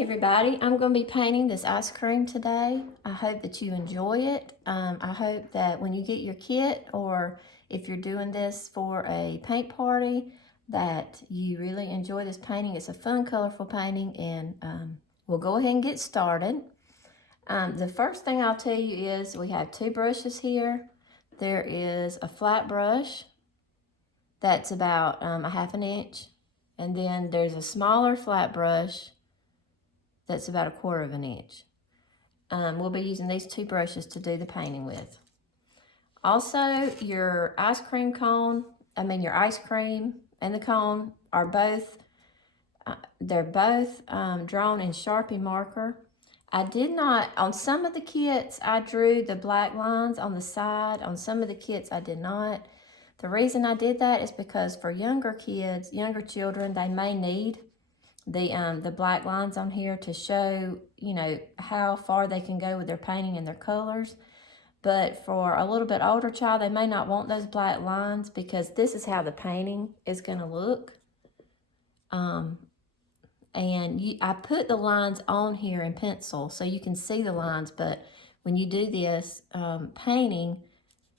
Hey everybody, I'm going to be painting this ice cream today. I hope that you enjoy it. I hope that when you get your kit, or if you're doing this for a paint party, that you really enjoy this painting. It's a fun, colorful painting, and we'll go ahead and get started. The first thing I'll tell you is we have two brushes here. There is a flat brush that's about a half an inch, and then there's a smaller flat brush that's about a quarter of an inch. We'll be using these two brushes to do the painting with. Also, your ice cream cone, your ice cream and the cone are both, they're both drawn in Sharpie marker. I did not, on some of the kits, I drew the black lines on the side. On some of the kits, I did not. The reason I did that is because for younger kids, younger children, they may need the black lines on here to show, how far they can go with their painting and their colors. But for a little bit older child, they may not want those black lines because this is how the painting is going to look. I put the lines on here in pencil so you can see the lines, but when you do this painting,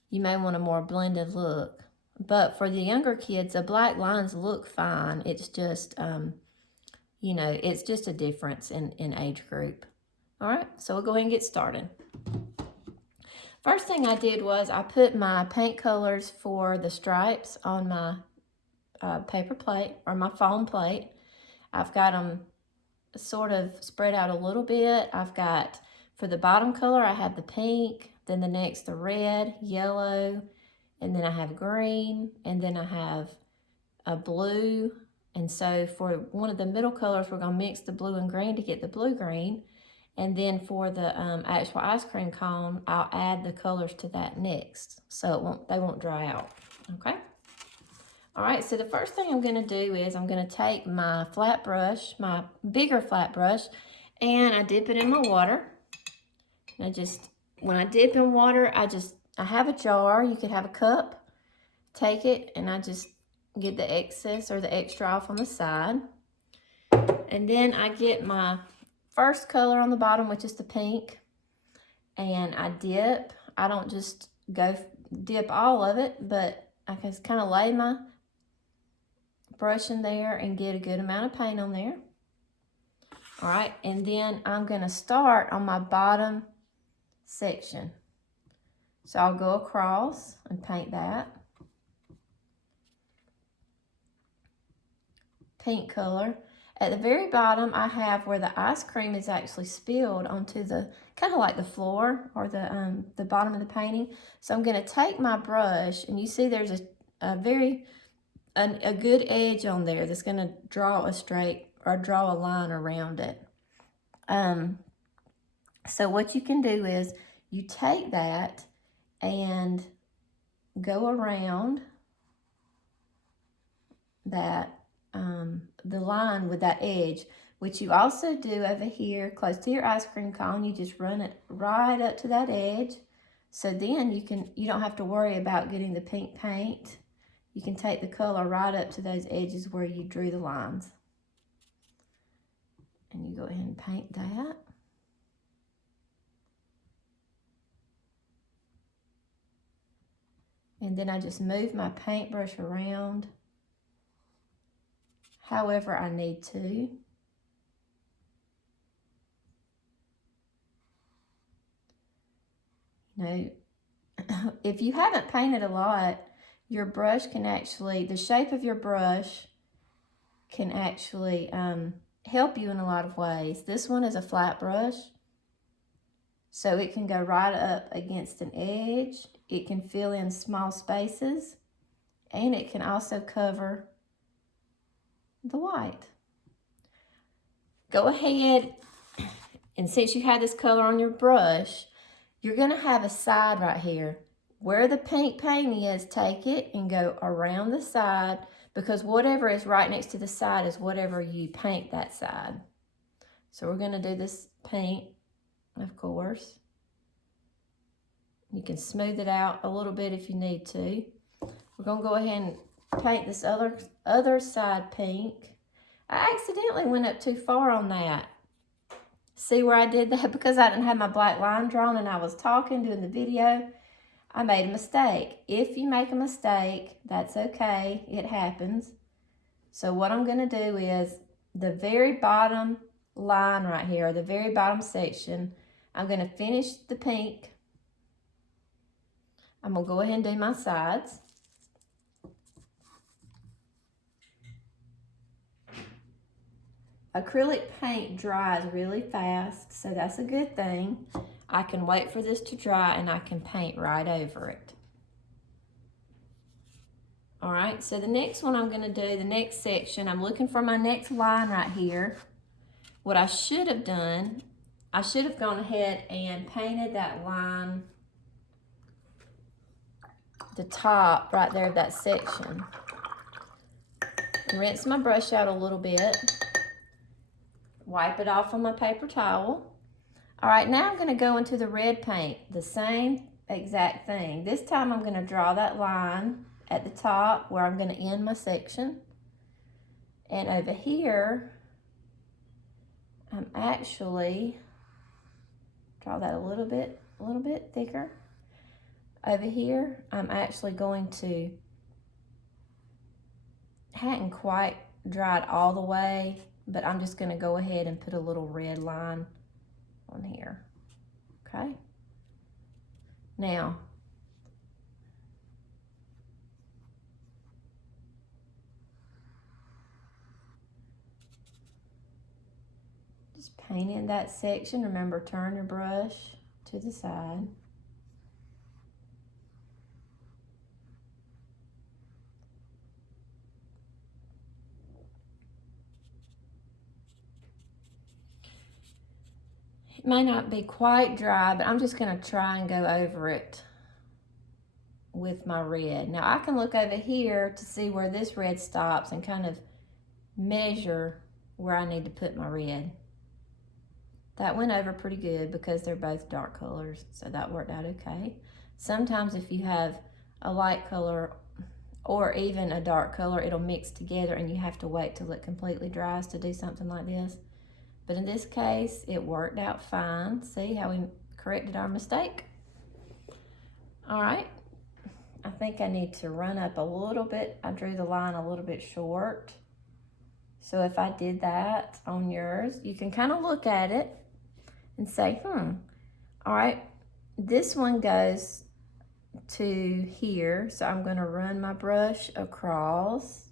you may want a more blended look. But for the younger kids, the black lines look fine. It's just, it's just a difference in age group. All right, so we'll go ahead and get started. First thing I did was I put my paint colors for the stripes on my paper plate, or my foam plate. I've got them sort of spread out a little bit. I've got, for the bottom color, I have the pink, then the next the red, yellow, and then I have green, and then I have a blue. And so for one of the middle colors, we're going to mix the blue and green to get the blue-green. And then for the actual ice cream cone, I'll add the colors to that next, so they won't dry out, okay? All right, so the first thing I'm going to do is I'm going to take my flat brush, my bigger flat brush, and I dip it in my water. And when I dip in water, I have a jar. You could have a cup. Take it, and I just get the excess or the extra off on the side. And then I get my first color on the bottom, which is the pink, and I dip. I don't just go dip all of it, but I can kind of lay my brush in there and get a good amount of paint on there. All right, and then I'm going to start on my bottom section. So I'll go across and paint that. Pink color. At the very bottom, I have where the ice cream is actually spilled onto the, kind of like the floor or the bottom of the painting. So I'm going to take my brush, and you see there's a good edge on there that's going to draw a line around it. So what you can do is you take that and go around that the line with that edge, which you also do over here close to your ice cream cone. You just run it right up to that edge, so then you don't have to worry about getting the pink paint. You can take the color right up to those edges where you drew the lines, and you go ahead and paint that. And then I just move my paintbrush around however I need to. If you haven't painted a lot, your brush can actually, the shape of your brush can actually help you in a lot of ways. This one is a flat brush, so it can go right up against an edge. It can fill in small spaces, and it can also cover the white. Go ahead, and since you have this color on your brush, you're going to have a side right here. Where the pink paint is, take it and go around the side, because whatever is right next to the side is whatever you paint that side. So we're going to do this paint, of course. You can smooth it out a little bit if you need to. We're going to go ahead and paint this other side pink. I accidentally went up too far on that. See where I did that? Because I didn't have my black line drawn and I was talking, doing the video, I made a mistake. If you make a mistake, that's okay. It happens. So what I'm going to do is the very bottom line right here, the very bottom section, I'm going to finish the pink. I'm going to go ahead and do my sides. Acrylic paint dries really fast, so that's a good thing. I can wait for this to dry and I can paint right over it. All right, so the next one I'm going to do, the next section, I'm looking for my next line right here. What I should have done, I should have gone ahead and painted that line, the top right there of that section. Rinse my brush out a little bit. Wipe it off on my paper towel. All right, now I'm going to go into the red paint, the same exact thing. This time I'm going to draw that line at the top where I'm going to end my section. And over here, I'm actually, draw that a little bit thicker. Over here, I'm actually going to, hadn't quite dried all the way, but I'm just going to go ahead and put a little red line on here. Okay. Now, just paint in that section. Remember, turn your brush to the side. It may not be quite dry, but I'm just going to try and go over it with my red. Now I can look over here to see where this red stops and kind of measure where I need to put my red. That went over pretty good because they're both dark colors, so that worked out okay. Sometimes if you have a light color or even a dark color, it'll mix together and you have to wait till it completely dries to do something like this. But in this case, it worked out fine. See how we corrected our mistake? All right, I think I need to run up a little bit. I drew the line a little bit short. So if I did that on yours, you can kind of look at it and say, all right, this one goes to here. So I'm gonna run my brush across.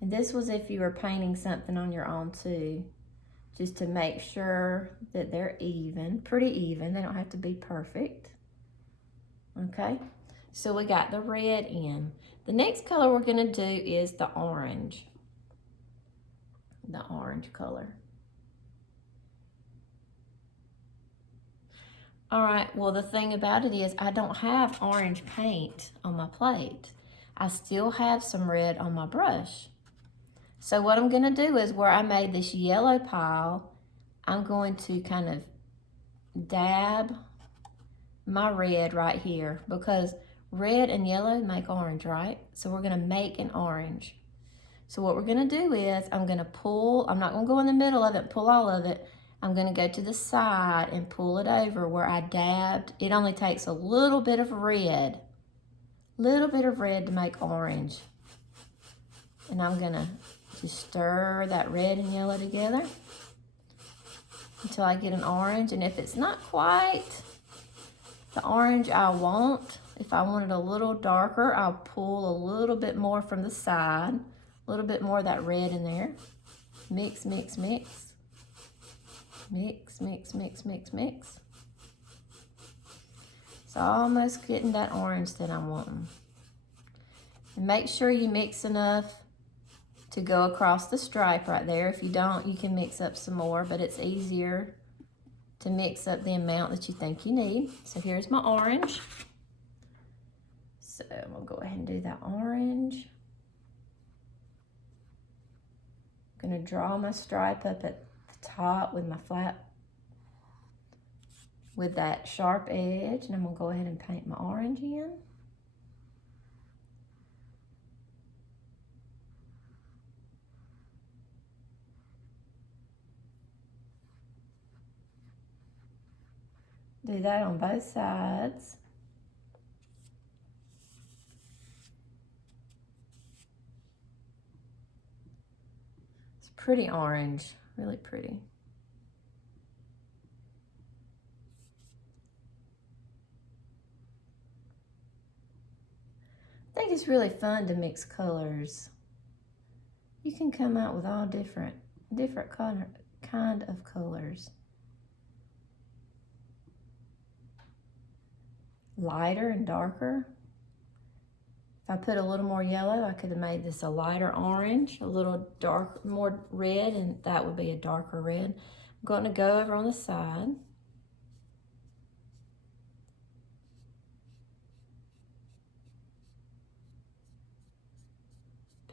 And this was if you were painting something on your own too, just to make sure that they're even, pretty even. They don't have to be perfect. Okay, so we got the red in. The next color we're gonna do is the orange color. All right, well, the thing about it is I don't have orange paint on my plate. I still have some red on my brush. So what I'm gonna do is where I made this yellow pile, I'm going to kind of dab my red right here because red and yellow make orange, right? So we're gonna make an orange. So what we're gonna do is I'm gonna pull, I'm not gonna go in the middle of it and pull all of it. I'm gonna go to the side and pull it over where I dabbed. It only takes a little bit of red to make orange. And I'm gonna just stir that red and yellow together until I get an orange. And if it's not quite the orange I want, if I want it a little darker, I'll pull a little bit more from the side, a little bit more of that red in there. Mix, mix, mix. Mix, mix, mix, mix, mix. It's almost getting that orange that I'm wanting. And make sure you mix enough to go across the stripe right there. If you don't, you can mix up some more, but it's easier to mix up the amount that you think you need. So here's my orange. So we'll go ahead and do that orange. I'm gonna draw my stripe up at the top with my flat, with that sharp edge, and I'm gonna go ahead and paint my orange in. Do that on both sides. It's pretty orange, really pretty. I think it's really fun to mix colors. You can come out with all different kind of colors. Lighter and darker. If I put a little more yellow, I could have made this a lighter orange, a little dark, more red, and that would be a darker red. I'm going to go over on the side.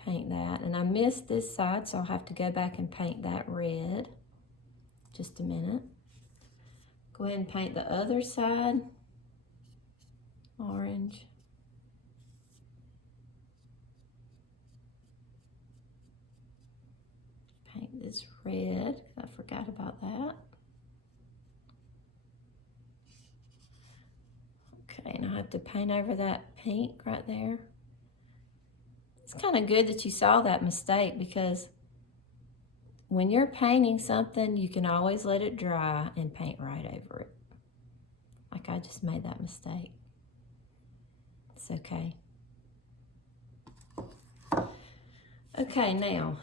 Paint that, and I missed this side, so I'll have to go back and paint that red. Just a minute. Go ahead and paint the other side orange. Paint this red, I forgot about that. Okay, and I have to paint over that pink right there. It's kind of good that you saw that mistake, because when you're painting something, you can always let it dry and paint right over it. Like I just made that mistake. It's okay. Okay, now,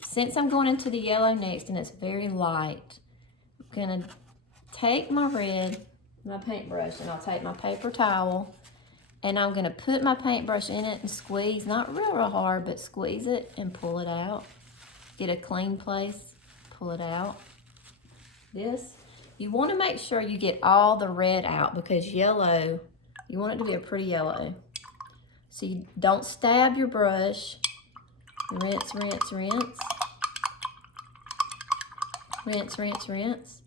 since I'm going into the yellow next and it's very light, I'm gonna take my red, my paintbrush, and I'll take my paper towel, and I'm gonna put my paintbrush in it and squeeze, not real hard, but squeeze it and pull it out. Get a clean place, pull it out. This, you wanna make sure you get all the red out, because yellow, you want it to be a pretty yellow. So you don't stab your brush. Rinse, rinse, rinse. Rinse, rinse, rinse.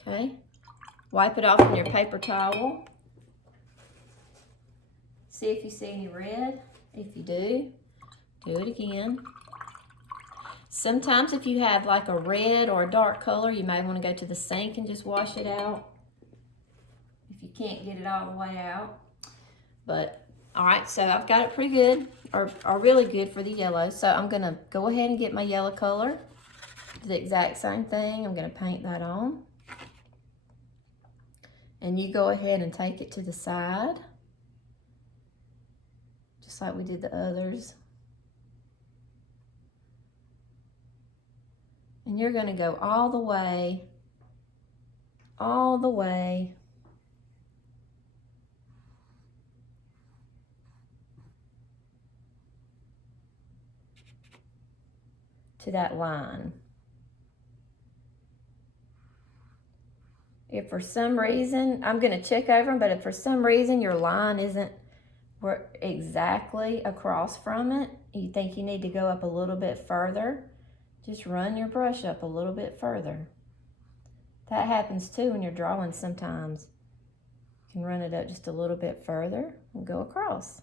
Okay. Wipe it off on your paper towel. See if you see any red. If you do it again. Sometimes if you have like a red or a dark color, you may want to go to the sink and just wash it out, if you can't get it all the way out. But all right, so I've got it pretty good, or really good for the yellow. So I'm gonna go ahead and get my yellow color. Do the exact same thing. I'm gonna paint that on. And you go ahead and take it to the side, just like we did the others. And you're gonna go all the way to that line. If for some reason, I'm gonna check over them, but if for some reason your line isn't exactly across from it, you think you need to go up a little bit further, just run your brush up a little bit further. That happens too when you're drawing sometimes. You can run it up just a little bit further and go across.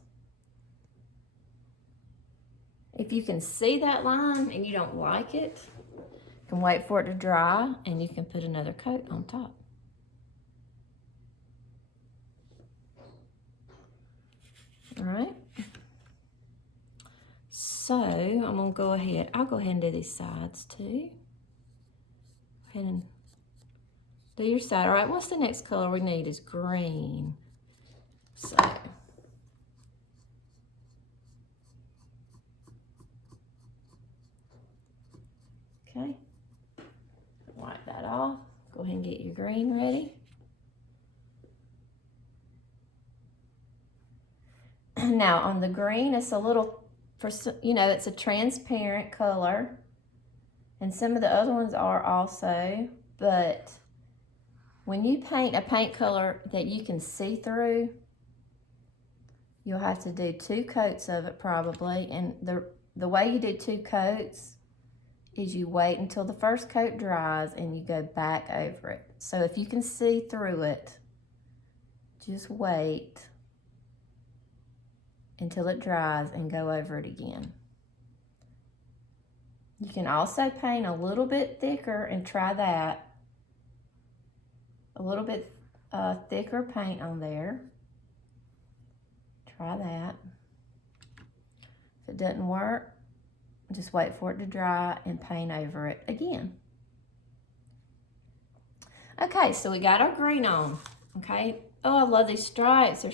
If you can see that line and you don't like it, you can wait for it to dry and you can put another coat on top. All right. So I'm gonna go ahead, I'll go ahead and do these sides too. Go ahead and do your side. All right, what's the next color we need is green. So, okay, wipe that off. Go ahead and get your green ready. Now on the green, it's a little, it's a transparent color, and some of the other ones are also, but when you paint a paint color that you can see through, you'll have to do 2 coats of it probably, and the way you do 2 coats is you wait until the first coat dries and you go back over it. So if you can see through it, just wait until it dries and go over it again. You can also paint a little bit thicker and try that. A little bit thicker paint on there. Try that. If it doesn't work, just wait for it to dry and paint over it again. Okay, so we got our green on, okay? Oh, I love these stripes. They're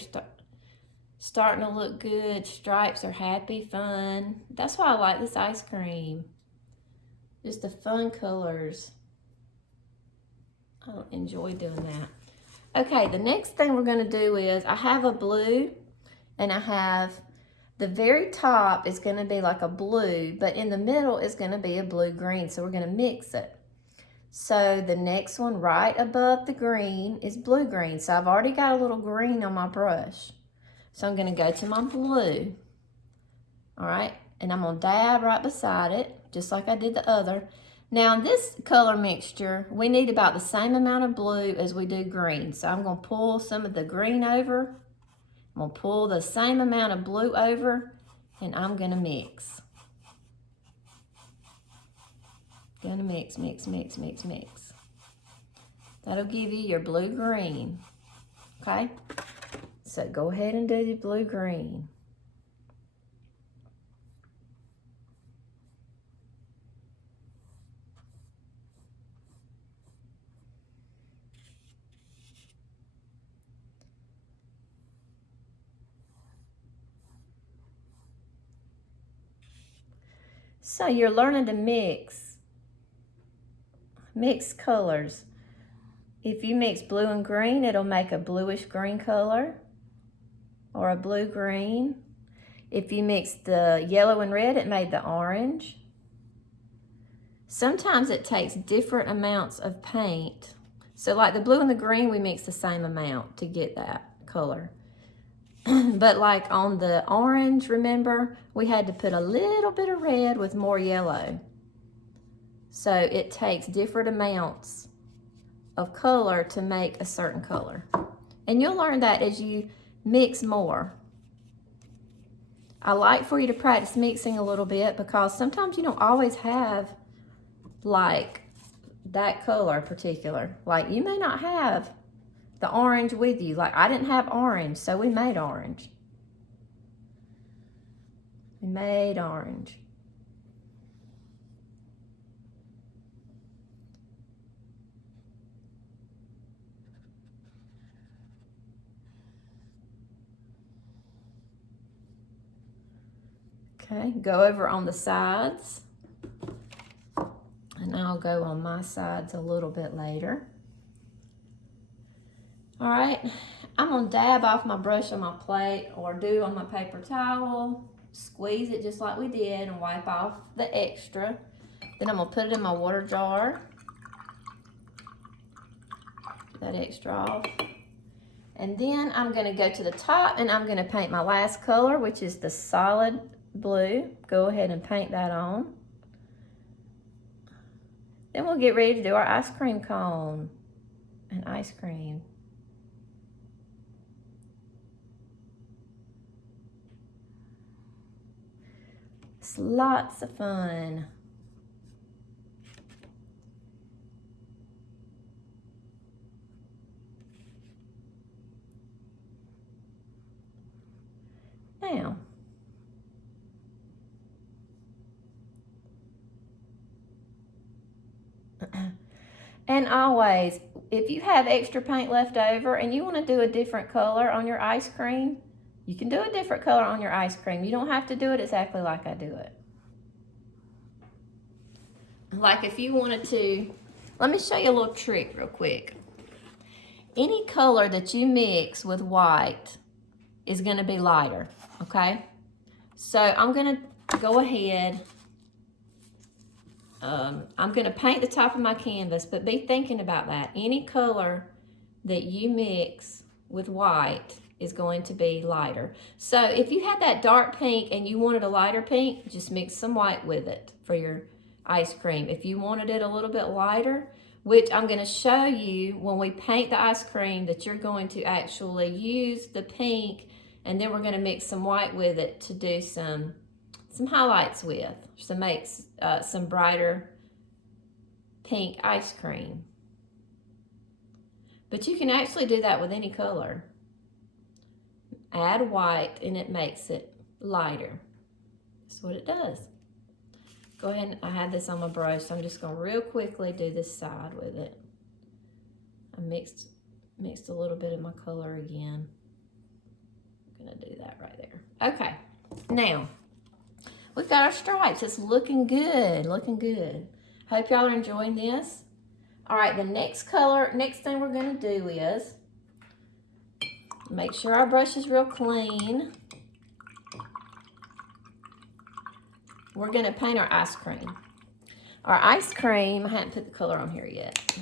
starting to look good. Stripes are happy, fun. That's why I like this ice cream. Just the fun colors. I enjoy doing that. Okay, the next thing we're gonna do is, I have a blue and I have the very top is gonna be like a blue, but in the middle is gonna be a blue-green, so we're gonna mix it. So the next one right above the green is blue-green. So I've already got a little green on my brush. So I'm gonna go to my blue, all right? And I'm gonna dab right beside it, just like I did the other. Now this color mixture, we need about the same amount of blue as we do green. So I'm gonna pull some of the green over. I'm gonna pull the same amount of blue over, and I'm gonna mix. Gonna mix, mix, mix, mix, mix. That'll give you your blue-green, okay? So go ahead and do the blue-green. So you're learning to mix colors. If you mix blue and green, it'll make a bluish green color or a blue-green. If you mix the yellow and red, it made the orange. Sometimes it takes different amounts of paint. So like the blue and the green, we mix the same amount to get that color. But like on the orange, remember, we had to put a little bit of red with more yellow. So it takes different amounts of color to make a certain color. And you'll learn that as you mix more. I like for you to practice mixing a little bit because sometimes you don't always have like that color particular. Like you may not have the orange with you. Like I didn't have orange, so we made orange. We made orange. Okay, go over on the sides. And I'll go on my sides a little bit later. All right, I'm gonna dab off my brush on my plate or do on my paper towel. Squeeze it just like we did and wipe off the extra. Then I'm gonna put it in my water jar. Get that extra off. And then I'm gonna go to the top and I'm gonna paint my last color, which is the solid blue. Go ahead and paint that on. Then we'll get ready to do our ice cream cone and ice cream. It's lots of fun. Now, and always, if you have extra paint left over and you want to do a different color on your ice cream, you can do a different color on your ice cream. You don't have to do it exactly like I do it. Like if you wanted to, let me show you a little trick real quick. Any color that you mix with white is going to be lighter, okay? So I'm going to go ahead. I'm going to paint the top of my canvas, but be thinking about that. Any color that you mix with white is going to be lighter. So if you had that dark pink and you wanted a lighter pink, just mix some white with it for your ice cream. If you wanted it a little bit lighter, which I'm going to show you when we paint the ice cream, that you're going to actually use the pink and then we're going to mix some white with it to do some highlights with, to make some brighter pink ice cream. But you can actually do that with any color. Add white and it makes it lighter. That's what it does. Go ahead, and I had this on my brush, so I'm just gonna real quickly do this side with it. I mixed a little bit of my color again. I'm gonna do that right there. Okay, now we've got our stripes. It's looking good, looking good. Hope y'all are enjoying this. All right, the next thing we're gonna do is make sure our brush is real clean. We're gonna paint our ice cream. Our ice cream, I hadn't put the color on here yet.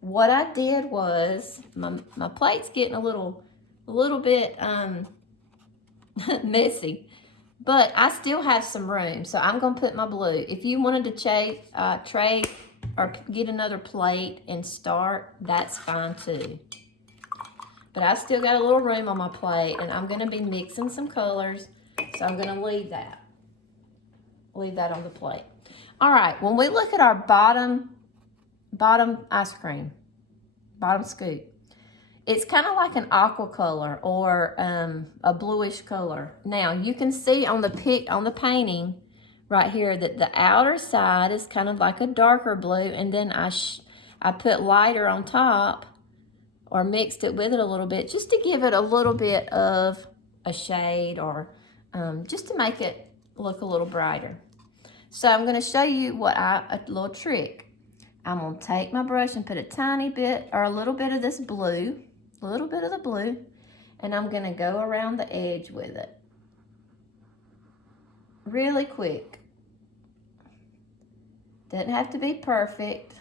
What I did was, my plate's getting a little bit messy, but I still have some room, so I'm gonna put my blue. If you wanted to trade or get another plate and start, that's fine too. But I still got a little room on my plate, and I'm gonna be mixing some colors, so I'm gonna leave that on the plate. All right, when we look at our bottom ice cream, bottom scoop, it's kind of like an aqua color or a bluish color. Now you can see on the painting right here that the outer side is kind of like a darker blue, and then I put lighter on top, or mixed it with it a little bit, just to give it a little bit of a shade, or just to make it look a little brighter. So I'm gonna show you a little trick. I'm gonna take my brush and put a tiny bit, or a little bit of this blue, and I'm gonna go around the edge with it. Really quick. Doesn't have to be perfect.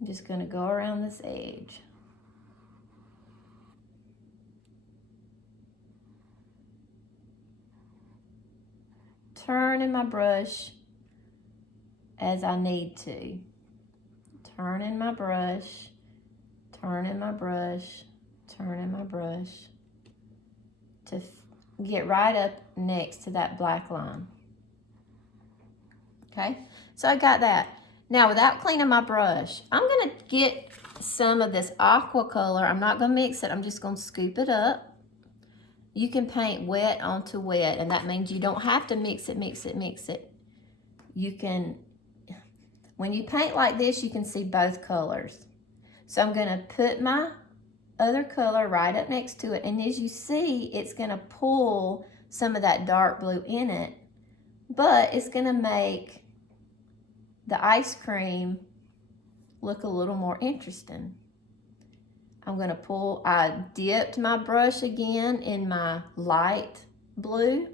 I'm just gonna go around this edge. Turning my brush as I need to. Turning my brush, turning my brush, turning my brush to get right up next to that black line. Okay, so I got that. Now, without cleaning my brush, I'm gonna get some of this aqua color. I'm not gonna mix it, I'm just gonna scoop it up. You can paint wet onto wet, and that means you don't have to mix it. You can, when you paint like this, you can see both colors. So I'm gonna put my other color right up next to it, and as you see, it's gonna pull some of that dark blue in it, but it's gonna make the ice cream look a little more interesting. I dipped my brush again in my light blue,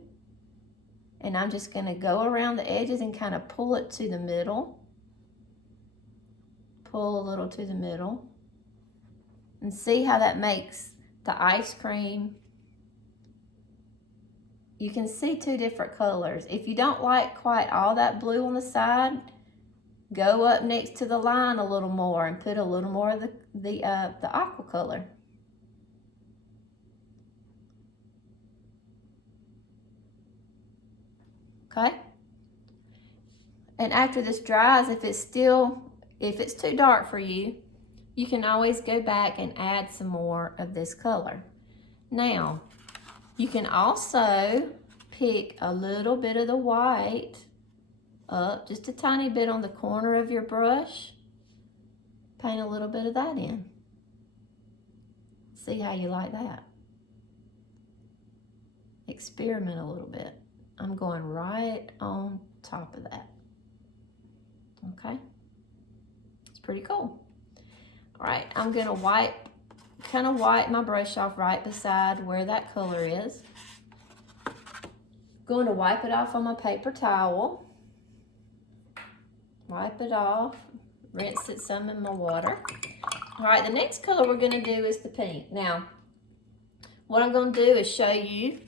and I'm just gonna go around the edges and kind of pull it to the middle. Pull a little to the middle. And see how that makes the ice cream. You can see two different colors. If you don't like quite all that blue on the side, go up next to the line a little more and put a little more of the aqua color. Okay? And after this dries, if it's too dark for you, you can always go back and add some more of this color. Now, you can also pick a little bit of the white up, just a tiny bit on the corner of your brush. Paint a little bit of that in. See how you like that. Experiment a little bit. I'm going right on top of that. Okay? It's pretty cool. All right, I'm gonna wipe my brush off right beside where that color is. Going to wipe it off on my paper towel. Wipe it off, rinse it some in my water. All right, the next color we're gonna do is the pink. Now, what I'm gonna do is show you,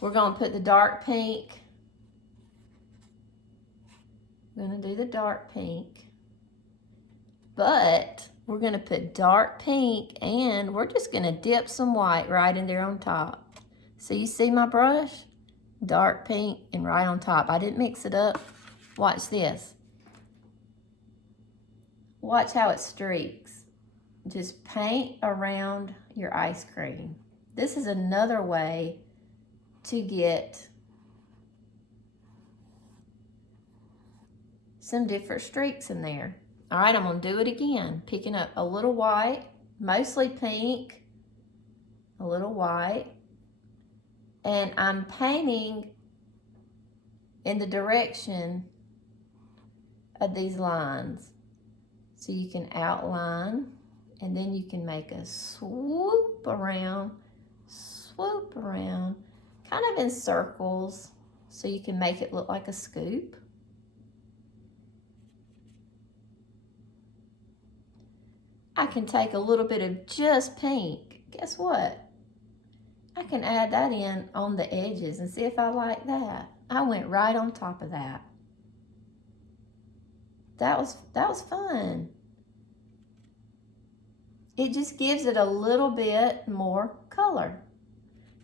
we're gonna put the dark pink. I'm gonna do the dark pink, but we're gonna put dark pink, and we're just gonna dip some white right in there on top. So you see my brush? Dark pink and right on top. I didn't mix it up. Watch this. Watch how it streaks. just paint around your ice cream. This is another way to get some different streaks in there. All right, I'm gonna do it again. Picking up a little white, mostly pink, a little white, and I'm painting in the direction of these lines. So you can outline, and then you can make a swoop around, kind of in circles, so you can make it look like a scoop. I can take a little bit of just pink. Guess what? I can add that in on the edges and see if I like that. I went right on top of that. That was fun. It just gives it a little bit more color.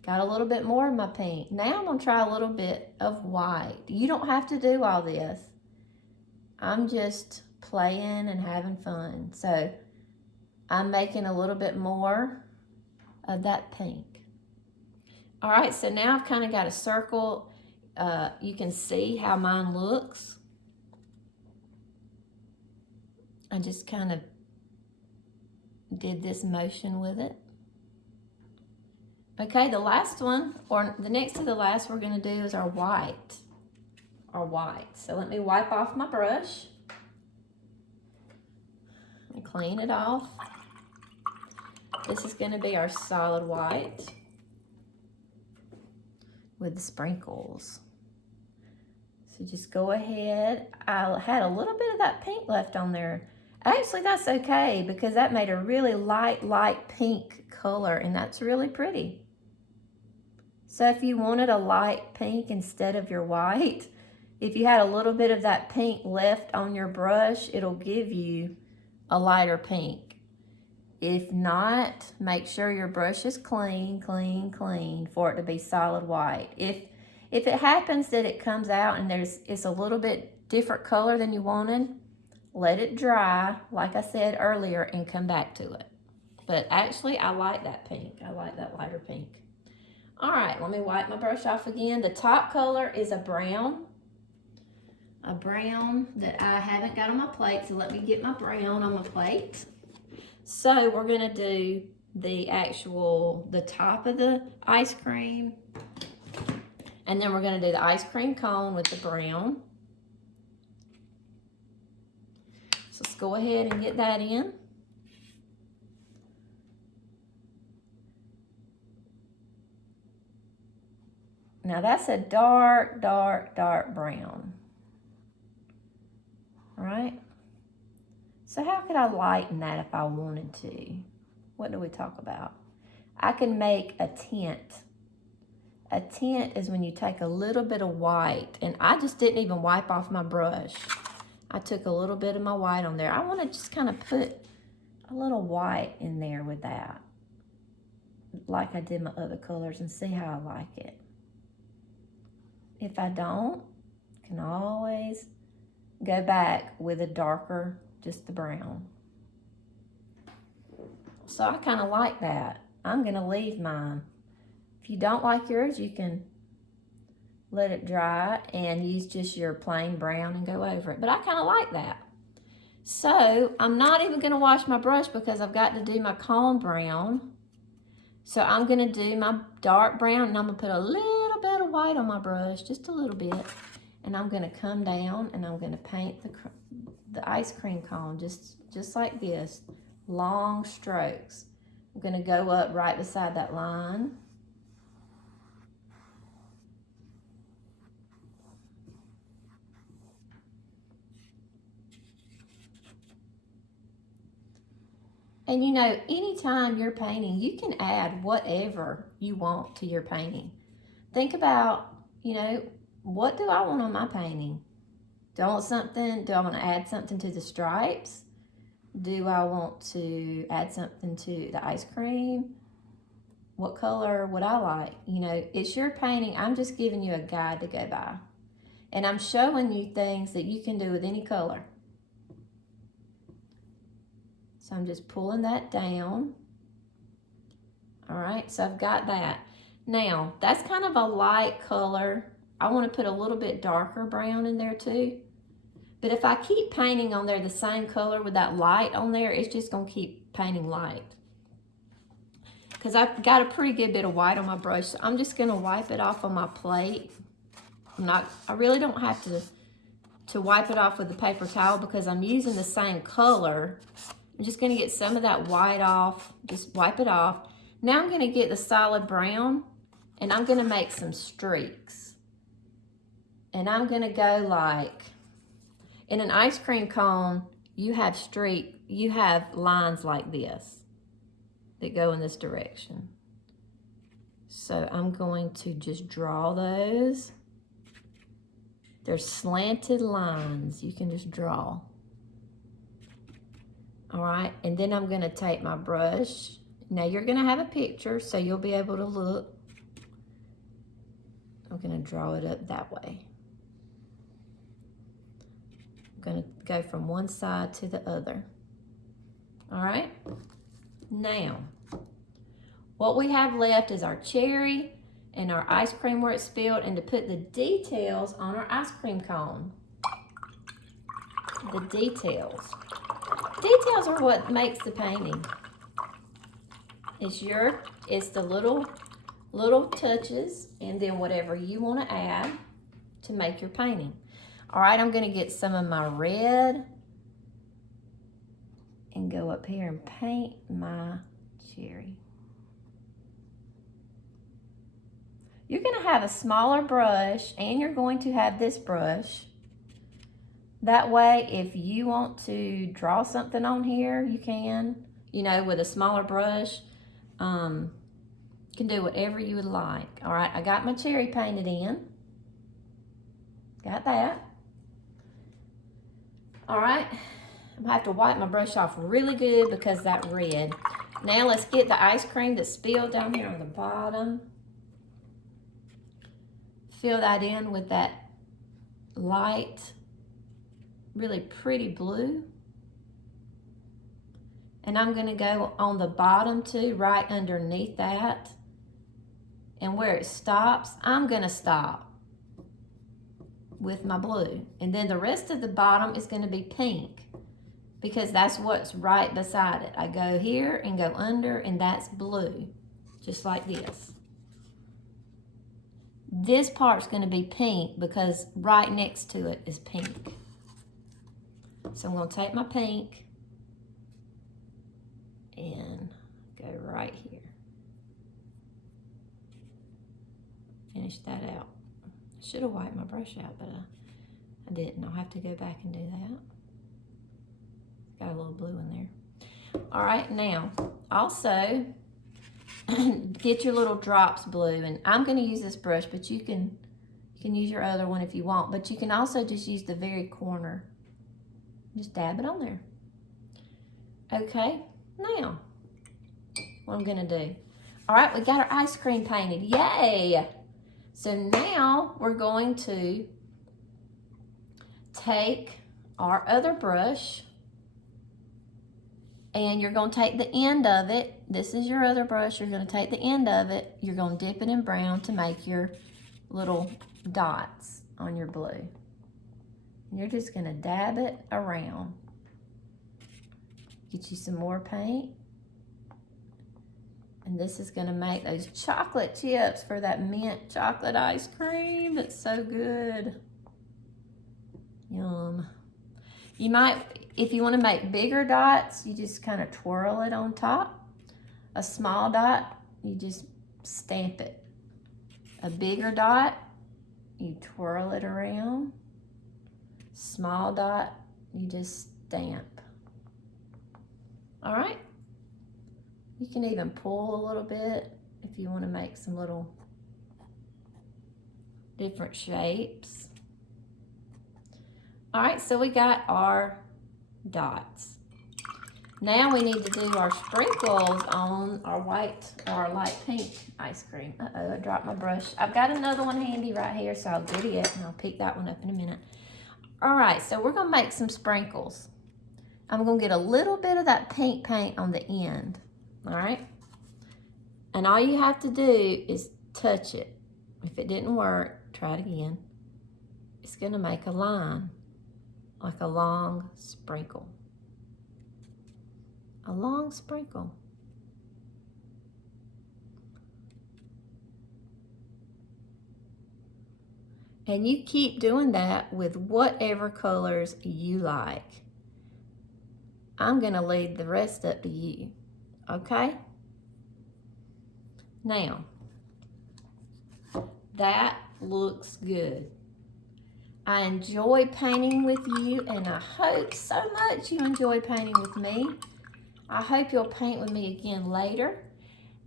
Got a little bit more of my pink. Now I'm gonna try a little bit of white. You don't have to do all this. I'm just playing and having fun. So I'm making a little bit more of that pink. All right, so now I've kind of got a circle. You can see how mine looks. I just kind of did this motion with it. Okay, the last one, or the next to the last we're gonna do is our white. So let me wipe off my brush and clean it off. This is gonna be our solid white with the sprinkles. So just go ahead. I had a little bit of that pink left on there. Actually, that's okay because that made a really light pink color, and that's really pretty. So if you wanted a light pink instead of your white, if you had a little bit of that pink left on your brush, it'll give you a lighter pink. If not, make sure your brush is clean for it to be solid white. If it happens that it comes out and it's a little bit different color than you wanted, let it dry, like I said earlier, and come back to it. But actually, I like that pink. I like that lighter pink. All right, let me wipe my brush off again. The top color is a brown that I haven't got on my plate, so let me get my brown on my plate. So we're gonna do the top of the ice cream, and then we're gonna do the ice cream cone with the brown. So let's go ahead and get that in. Now that's a dark brown, right? So how could I lighten that if I wanted to? What do we talk about? I can make a tint. A tint is when you take a little bit of white, and I just didn't even wipe off my brush. I took a little bit of my white on there. I want to just kind of put a little white in there with that, like I did my other colors, and see how I like it. If I don't, I can always go back with a darker, just the brown. So I kind of like that. I'm gonna leave mine. If you don't like yours, you can let it dry and use just your plain brown and go over it. But I kind of like that. So I'm not even gonna wash my brush because I've got to do my cone brown. So I'm gonna do my dark brown, and I'm gonna put a little bit of white on my brush, just a little bit. And I'm gonna come down and I'm gonna paint the ice cream cone just like this, long strokes. I'm gonna go up right beside that line. And you know, anytime you're painting, you can add whatever you want to your painting. Think about, you know, what do I want on my painting? Do I want to add something to the stripes? Do I want to add something to the ice cream? What color would I like? You know, it's your painting. I'm just giving you a guide to go by. And I'm showing you things that you can do with any color. So I'm just pulling that down. All right, so I've got that. Now, that's kind of a light color. I want to put a little bit darker brown in there too. But if I keep painting on there the same color with that light on there, it's just going to keep painting light. Because I've got a pretty good bit of white on my brush, so I'm just going to wipe it off on my plate. I really don't have to wipe it off with the paper towel because I'm using the same color. I'm just going to get some of that white off, just wipe it off. Now I'm going to get the solid brown and I'm going to make some streaks. And I'm going to go like, in an ice cream cone, you have lines like this that go in this direction. So I'm going to just draw those. They're slanted lines you can just draw. All right, and then I'm going to take my brush. Now you're going to have a picture so you'll be able to look. I'm going to draw it up that way. I'm going to go from one side to the other. All right, now what we have left is our cherry and our ice cream where it spilled, and to put the details on our ice cream cone. The details. Details are what makes the painting. It's the little touches and then whatever you want to add to make your painting. All right, I'm going to get some of my red and go up here and paint my cherry. You're going to have a smaller brush and you're going to have this brush. That way, if you want to draw something on here, you can, with a smaller brush. You can do whatever you would like. All right, I got my cherry painted in. Got that. All right, I'm gonna have to wipe my brush off really good because that red. Now let's get the ice cream that spilled down here on the bottom. Fill that in with that light, really pretty blue. And I'm going to go on the bottom too, right underneath that. And where it stops, I'm going to stop with my blue. And then the rest of the bottom is going to be pink because that's what's right beside it. I go here and go under, and that's blue, just like this. This part's going to be pink because right next to it is pink. So I'm going to take my pink and go right here. Finish that out. I should have wiped my brush out, but I didn't. I'll have to go back and do that. Got a little blue in there. All right, now also get your little drops blue, and I'm going to use this brush, but you can use your other one if you want, but you can also just use the very corner. Just dab it on there. Okay, now what I'm going to do. All right, we got our ice cream painted. Yay! So now we're going to take our other brush, and you're going to take the end of it. This is your other brush. You're going to take the end of it. You're going to dip it in brown to make your little dots on your blue. And you're just going to dab it around. Get you some more paint. And this is going to make those chocolate chips for that mint chocolate ice cream. It's so good. Yum. You might, if you want to make bigger dots, you just kind of twirl it on top. A small dot, you just stamp it. A bigger dot, you twirl it around. Small dot, you just stamp. All right. You can even pull a little bit if you want to make some little different shapes. All right, so we got our dots. Now we need to do our sprinkles on our white or our light pink ice cream. Uh-oh, I dropped my brush. I've got another one handy right here, so I'll get it and I'll pick that one up in a minute. All right, so we're gonna make some sprinkles. I'm going to get a little bit of that pink paint on the end, all right? And all you have to do is touch it. If it didn't work, try it again. It's going to make a line, like a long sprinkle. A long sprinkle. And you keep doing that with whatever colors you like. I'm going to leave the rest up to you, okay? Now, that looks good. I enjoy painting with you, and I hope so much you enjoy painting with me. I hope you'll paint with me again later.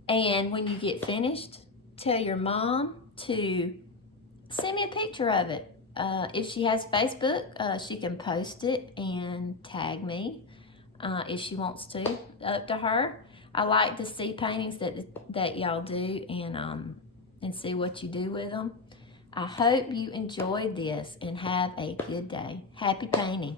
And when you get finished, tell your mom to send me a picture of it. If she has Facebook, she can post it and tag me if she wants to. Up to her. I like to see paintings that y'all do and see what you do with them. I hope you enjoyed this and have a good day. Happy painting.